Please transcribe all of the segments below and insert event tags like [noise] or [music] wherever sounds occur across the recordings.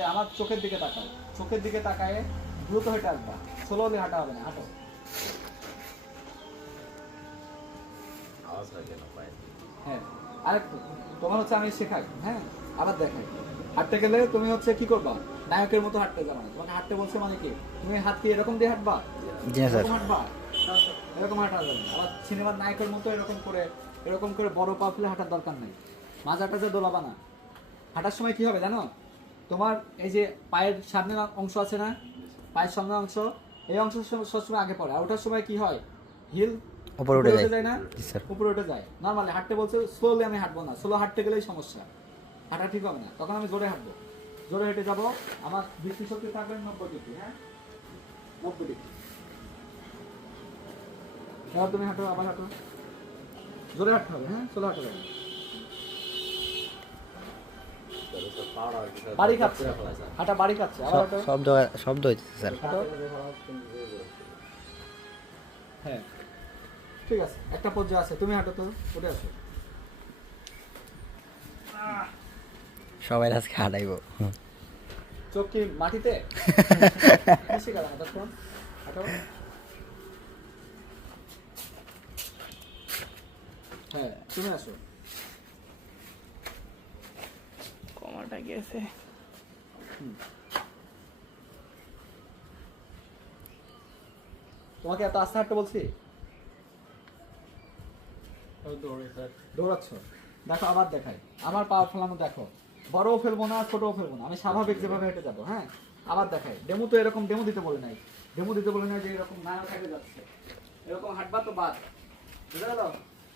আমার চোখের দিকে তাকাও। চোখের দিকে তাকায় দ্রুত হেঁটে আসবা। স্লো হলে হাঁটা হবে না হাঁটো। আওয়াজ হয় আরেকটু। তোমার হচ্ছে আমি শেখাই হ্যাঁ? আবার দেখাই। হাঁটতে গেলে তুমি হচ্ছে কি করবা? নায়কের মতো হাঁটতে যাবা। না তোমাকে হাঁটতে বলছে মানে কি? তুমি হাত দিয়ে এরকম দিয়ে হাঁটবা? হাঁটবা? এরকম হাঁটা যাবে। আবার সিনেমার নায়কের মতো এরকম করে এরকম করে বড় পা ফেলে হাঁটার দরকার নেই। মাজাটা যে দোলাবা না। হাঁটার সময় কি হবে জানো? তোমার এই যে পায়ের সামনের অংশ আছে না? পায়ের সামনের অংশ এই অংশ সবসময় আগে পড়ে। আর ওঠার সময় কি হয়? হিল উপরে উঠে যায়। না? উপরে উঠে যায়। নর্মালি হাঁটতে বলছে স্লোলি আমি হাঁটবো না। স্লো হাঁটতে গেলেই সমস্যা। হাঁটা ঠিক হবে না। তখন আমি জোরে হাঁটবো। জোরে হেঁটে যাব। আমার দৃষ্টি শক্তি থাকবে নব্বই ডিগ্রি হ্যাঁ? নব্বই ডিগ্রি। এবার তুমি হাঁটো আবার হাঁটো। জোরে হাঁটতে হবে হ্যাঁ? স্লো হাঁটতে হবে। বাড়ি খাচ্ছে। হাঁটা বাড়ি খাচ্ছে। আবার শব্দ শব্দ হইতেছে স্যার। হ্যাঁ। ঠিক আছে। একটা পর্যায়ে আছে। তুমি হাঁটো তো। উঠে আসো। সবাই আজকে হাঁটাইবো। চোখ কি মাটিতে? [laughs] হ্যাঁ তুমি আসো। কমাটা গেছে তোমাকে এত আস্তে হাঁটতে বলছি? দৌড়াচ্ছ? দেখো আবার দেখাই। আমার পা ফেলানো দেখো। বড়ও ফেলব না ছোটও ফেলব না। আমি স্বাভাবিক যেভাবে হেঁটে যাব হ্যাঁ? আবার দেখাই। ডেমো তো এরকম ডেমো দিতে বলে নাই। ডেমো দিতে বলে নাই যে এরকম না থাকে যাচ্ছে। এরকম হাঁটবা তো বাদ। বুঝতে গেল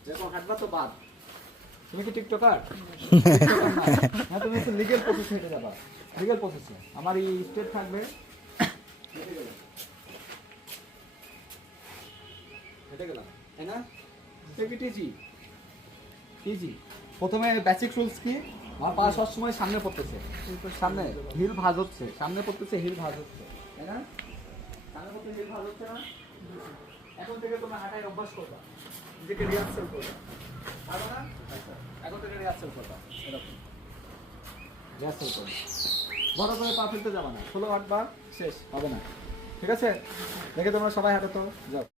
এরকম হাঁটবা তো বাদ। তুমি কি টিকটকার [laughs] হ্যাঁ তুমি একটু লিগেল প্রসেস হেঁটে যাবা। লিগেল প্রসেসে আমার এই স্টেট থাকবে। হেঁটে গেলাম। তাই না? ইজি ইজি প্রথমে বেসিক রুলস কি? আমার পা সবসময় সামনে পড়তেছে। সামনে হিল ভাঁজ হচ্ছে। সামনে পড়তেছে হিল ভাঁজ হচ্ছে। তাই না? সামনে পড়তে হিল ভাঁজ হচ্ছে না? এখন থেকে তোমরা হাঁটায় অভ্যাস করবা। নিজেকে রিহার্সেল করবা। পারো না? এরকম। রিহার্সেল করবা বড় করে পা ফেলতে যাবে না। ষোলো আটবার শেষ, হবে না। ঠিক আছে? দেখে তোমরা সবাই হাঁটো তো। যাও।